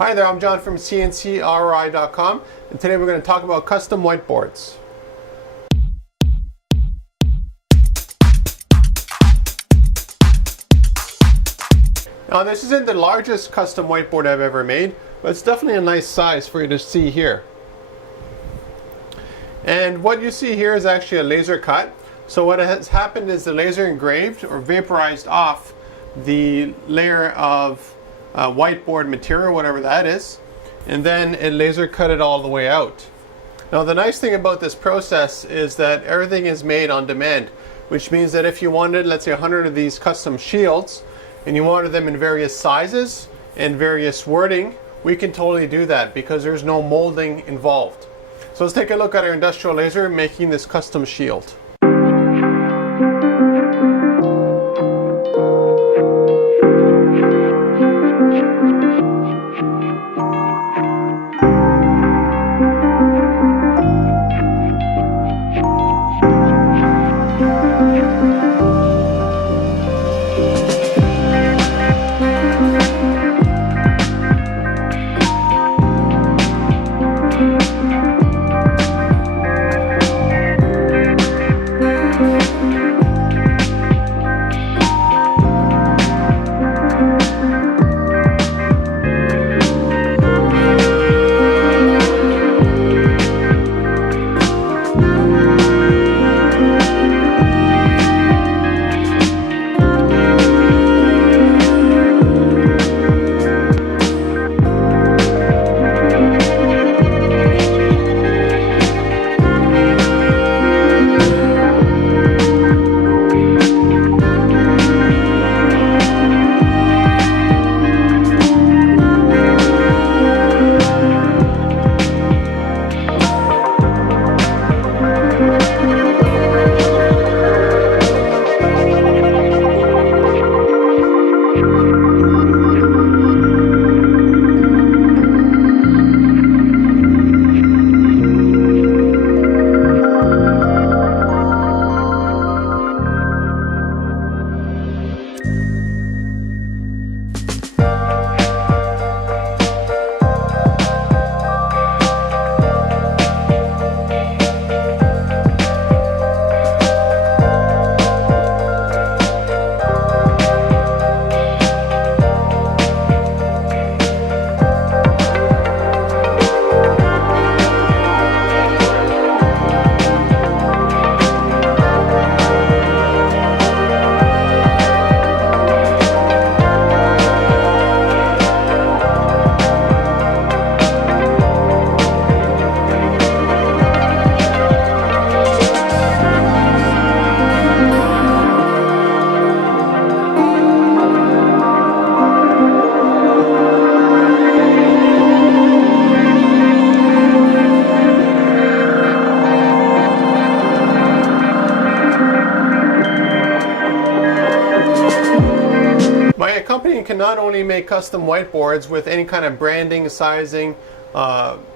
Hi there, I'm John from CNCKing.com, and today we're going to talk about custom whiteboards. Now this isn't the largest custom whiteboard I've ever made, but it's definitely a nice size for you to see here. And what you see here is actually a laser cut. So what has happened is the laser engraved or vaporized off the layer of whiteboard material, whatever that is, and then it laser cut it all the way out. Now the nice thing about this process is that everything is made on demand, which means that if you wanted, let's say 100 of these custom shields and you wanted them in various sizes and various wording, we can totally do that because there's no molding involved. So let's take a look at our industrial laser making this custom shield. My company can not only make custom whiteboards with any kind of branding, sizing,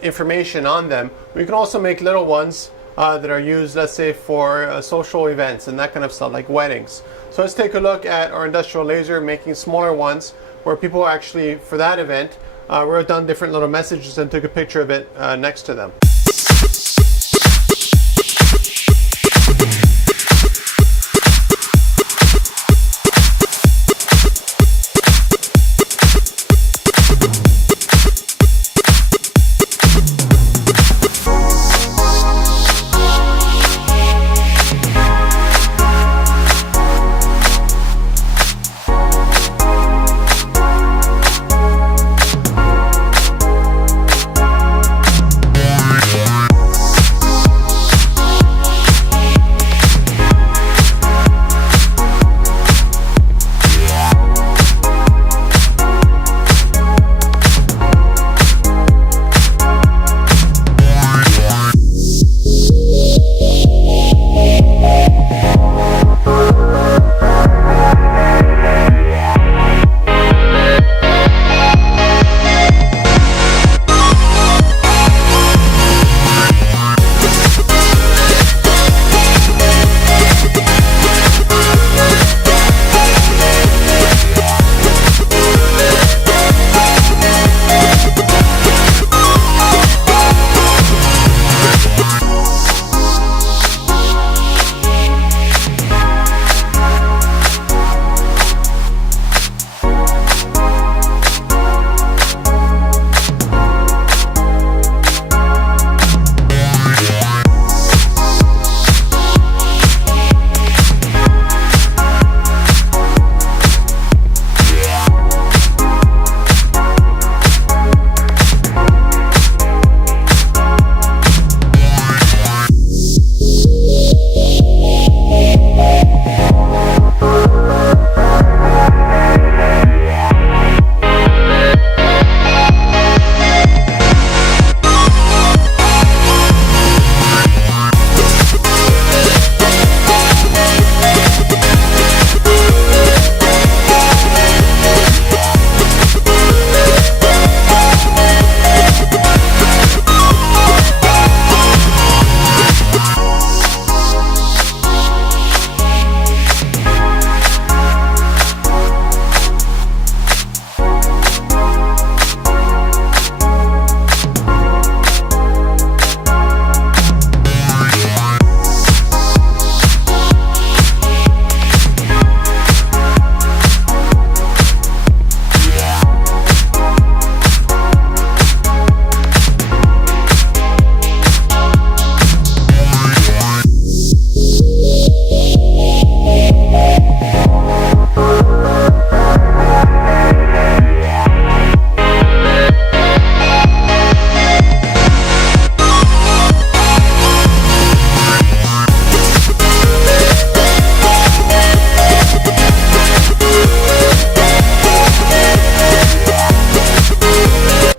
information on them, we can also make little ones that are used, let's say, for social events and that kind of stuff, like weddings. So let's take a look at our industrial laser making smaller ones where people actually, for that event, wrote down different little messages and took a picture of it next to them.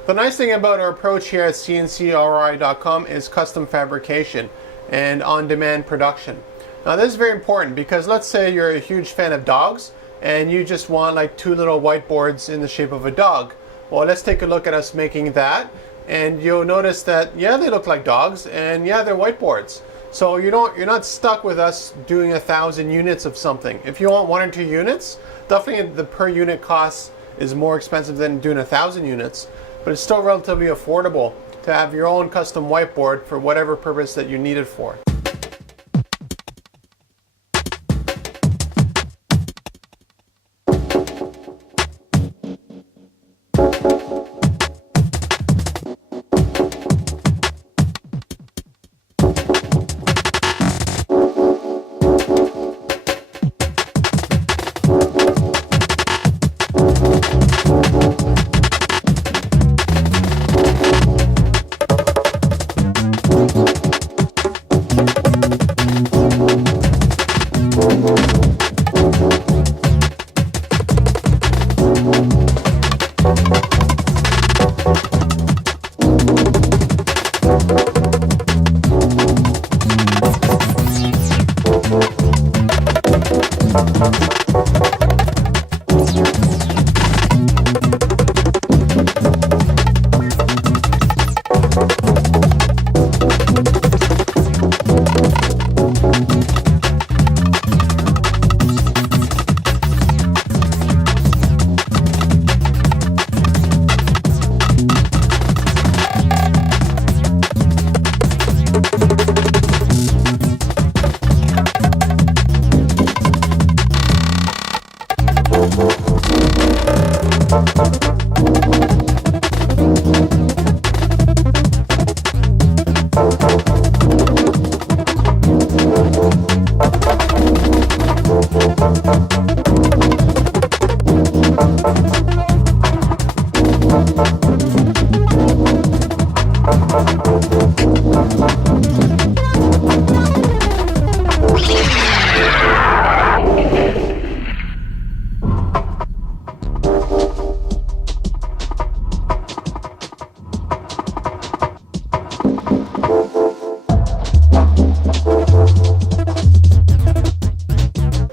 The nice thing about our approach here at CNCKing.com is custom fabrication and on-demand production. Now this is very important because let's say you're a huge fan of dogs and you just want like 2 little whiteboards in the shape of a dog. Well, let's take a look at us making that, and you'll notice that yeah, they look like dogs, and yeah, they're whiteboards. So you're not stuck with us doing 1,000 units of something. If you want 1 or 2 units, definitely the per unit cost is more expensive than doing 1,000 units, but it's still relatively affordable to have your own custom whiteboard for whatever purpose that you need it for.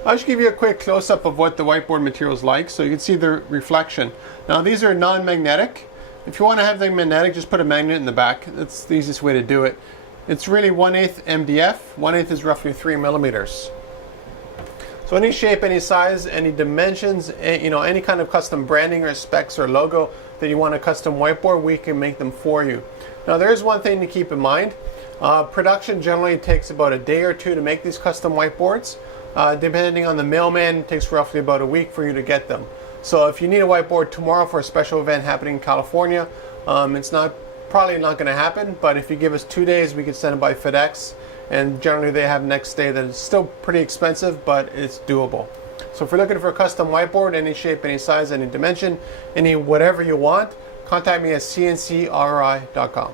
I'll just give you a quick close-up of what the whiteboard material is like so you can see the reflection. Now these are non-magnetic. If you want to have them magnetic, just put a magnet in the back. That's the easiest way to do it. It's really 1/8 MDF. 1/8 is roughly 3 millimeters. So any shape, any size, any dimensions, any kind of custom branding or specs or logo that you want a custom whiteboard, we can make them for you. Now there is one thing to keep in mind. Production generally takes about a day or 2 to make these custom whiteboards. Depending on the mailman, it takes roughly about a week for you to get them. So if you need a whiteboard tomorrow for a special event happening in California, it's probably not going to happen, but if you give us 2 days, we can send it by FedEx, and generally they have next day. That is still pretty expensive, but it's doable. So if you're looking for a custom whiteboard, any shape, any size, any dimension, any whatever you want, contact me at CNCKing.com.